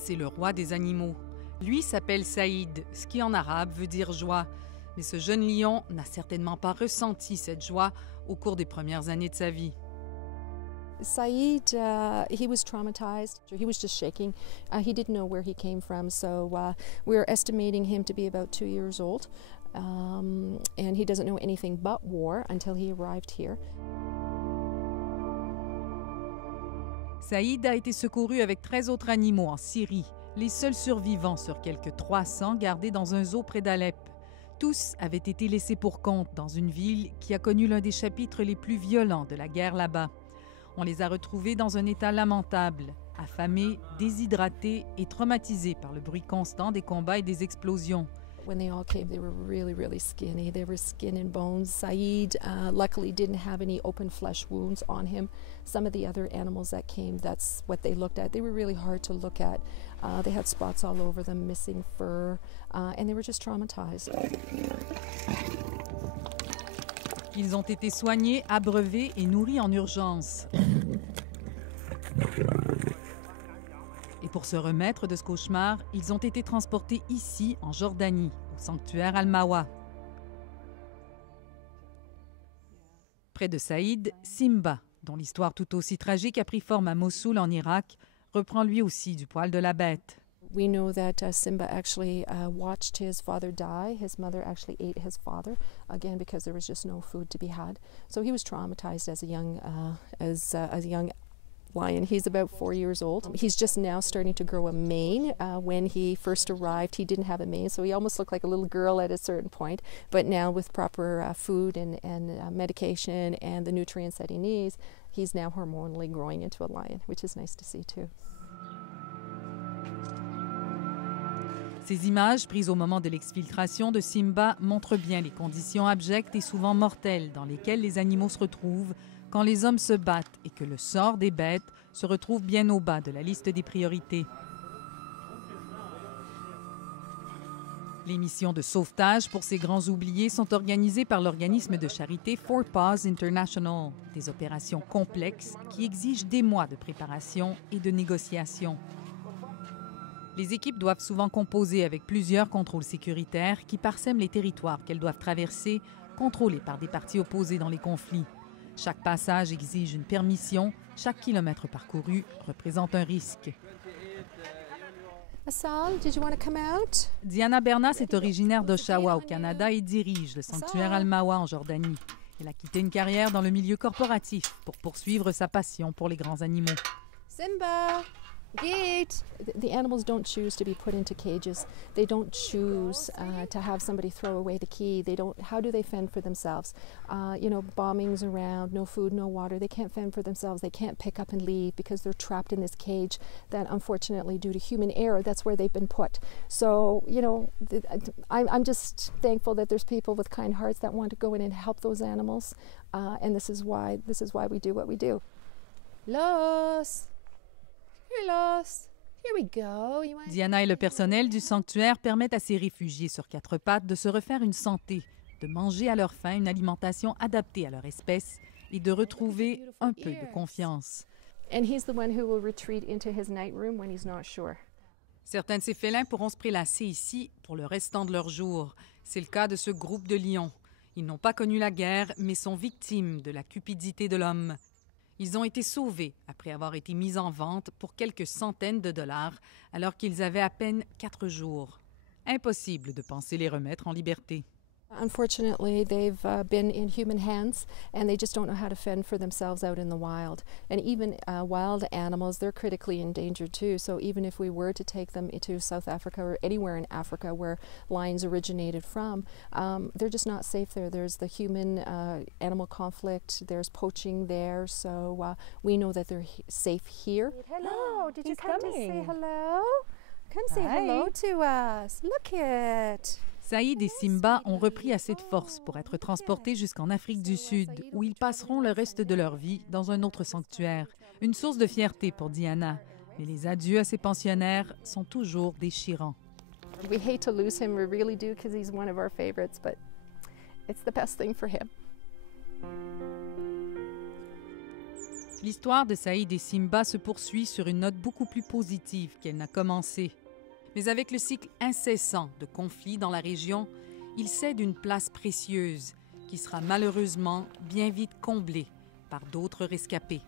c'est le roi des animaux. Lui s'appelle Saïd, ce qui en arabe veut dire joie. Mais ce jeune lion n'a certainement pas ressenti cette joie au cours des premières années de sa vie. Saïd, he was traumatized. He was just shaking. He didn't know where he came from, so we're estimating him to be about 2 years old. And he doesn't know anything but war until he arrived here. Saïd a été secouru avec 13 autres animaux en Syrie, les seuls survivants sur quelques 300 gardés dans un zoo près d'Alep. Tous avaient été laissés pour compte dans une ville qui a connu l'un des chapitres les plus violents de la guerre là-bas. On les a retrouvés dans un état lamentable, affamés, déshydratés et traumatisés par le bruit constant des combats et des explosions. When they all came, they were really skinny. They were skin and bones. Saïd, luckily, didn't have any open flesh wounds on him. Some of the other animals that came, that's what they looked at. They were really hard to look at. They had spots all over them, missing fur, and they were just traumatized. Ils ont été soignés, abreuvés et nourris en urgence. Et pour se remettre de ce cauchemar, ils ont été transportés ici, en Jordanie, au sanctuaire Al-Mawa. Près de Saïd, Simba, dont l'histoire tout aussi tragique a pris forme à Mossoul, en Irak, reprend lui aussi du poil de la bête. We know that Simba actually watched his father die. His mother actually ate his father, again because there was just no food to be had. So he was traumatized as a young lion. He's about 4 years old. He's just now starting to grow a mane. When he first arrived, he didn't have a mane, so he almost looked like a little girl at a certain point. But now with proper food and medication and the nutrients that he needs, he's now hormonally growing into a lion, which is nice to see too. Ces images, prises au moment de l'exfiltration de Simba, montrent bien les conditions abjectes et souvent mortelles dans lesquelles les animaux se retrouvent quand les hommes se battent et que le sort des bêtes se retrouve bien au bas de la liste des priorités. Les missions de sauvetage pour ces grands oubliés sont organisées par l'organisme de charité Four Paws International, des opérations complexes qui exigent des mois de préparation et de négociation. Les équipes doivent souvent composer avec plusieurs contrôles sécuritaires qui parsèment les territoires qu'elles doivent traverser, contrôlés par des parties opposées dans les conflits. Chaque passage exige une permission, chaque kilomètre parcouru représente un risque. Asal, did you want to come out? Diana Bernas est originaire d'Oshawa au Canada et dirige le sanctuaire Al-Mawa en Jordanie. Elle a quitté une carrière dans le milieu corporatif pour poursuivre sa passion pour les grands animaux. Simba! Gate! The animals don't choose to be put into cages. They don't choose to have somebody throw away the key. How do they fend for themselves? Bombings around, no food, no water. They can't fend for themselves. They can't pick up and leave because they're trapped in this cage that, unfortunately, due to human error, that's where they've been put. So, I'm just thankful that there's people with kind hearts that want to go in and help those animals. And this is why we do what we do. Los! You're lost. Here we go. Diana et le personnel du sanctuaire permettent à ces réfugiés sur 4 pattes de se refaire une santé, de manger à leur faim une alimentation adaptée à leur espèce et de retrouver un peu de confiance. And he's the one who will retreat into his night room when he's not sure. Certains de ces félins pourront se prélasser ici pour le restant de leur jours. C'est le cas de ce groupe de lions. Ils n'ont pas connu la guerre, mais sont victimes de la cupidité de l'homme. Ils ont été sauvés après avoir été mis en vente pour quelques centaines de dollars alors qu'ils avaient à peine 4 jours. Impossible de penser les remettre en liberté. Unfortunately, they've been in human hands and they just don't know how to fend for themselves out in the wild. And even wild animals, they're critically endangered too. So even if we were to take them to South Africa or anywhere in Africa where lions originated from, they're just not safe there. There's the human-animal conflict, there's poaching there, so we know that they're safe here. Hello, did you come to say hello? Come say hello to us. Look it. Saïd et Simba ont repris assez de force pour être transportés jusqu'en Afrique du Sud, où ils passeront le reste de leur vie dans un autre sanctuaire. Une source de fierté pour Diana. Mais les adieux à ses pensionnaires sont toujours déchirants. We hate to lose him, we really do, because he's one of our favorites, but it's the best thing for him. L'histoire de Saïd et Simba se poursuit sur une note beaucoup plus positive qu'elle n'a commencé. Mais avec le cycle incessant de conflits dans la région, il cède une place précieuse qui sera malheureusement bien vite comblée par d'autres rescapés.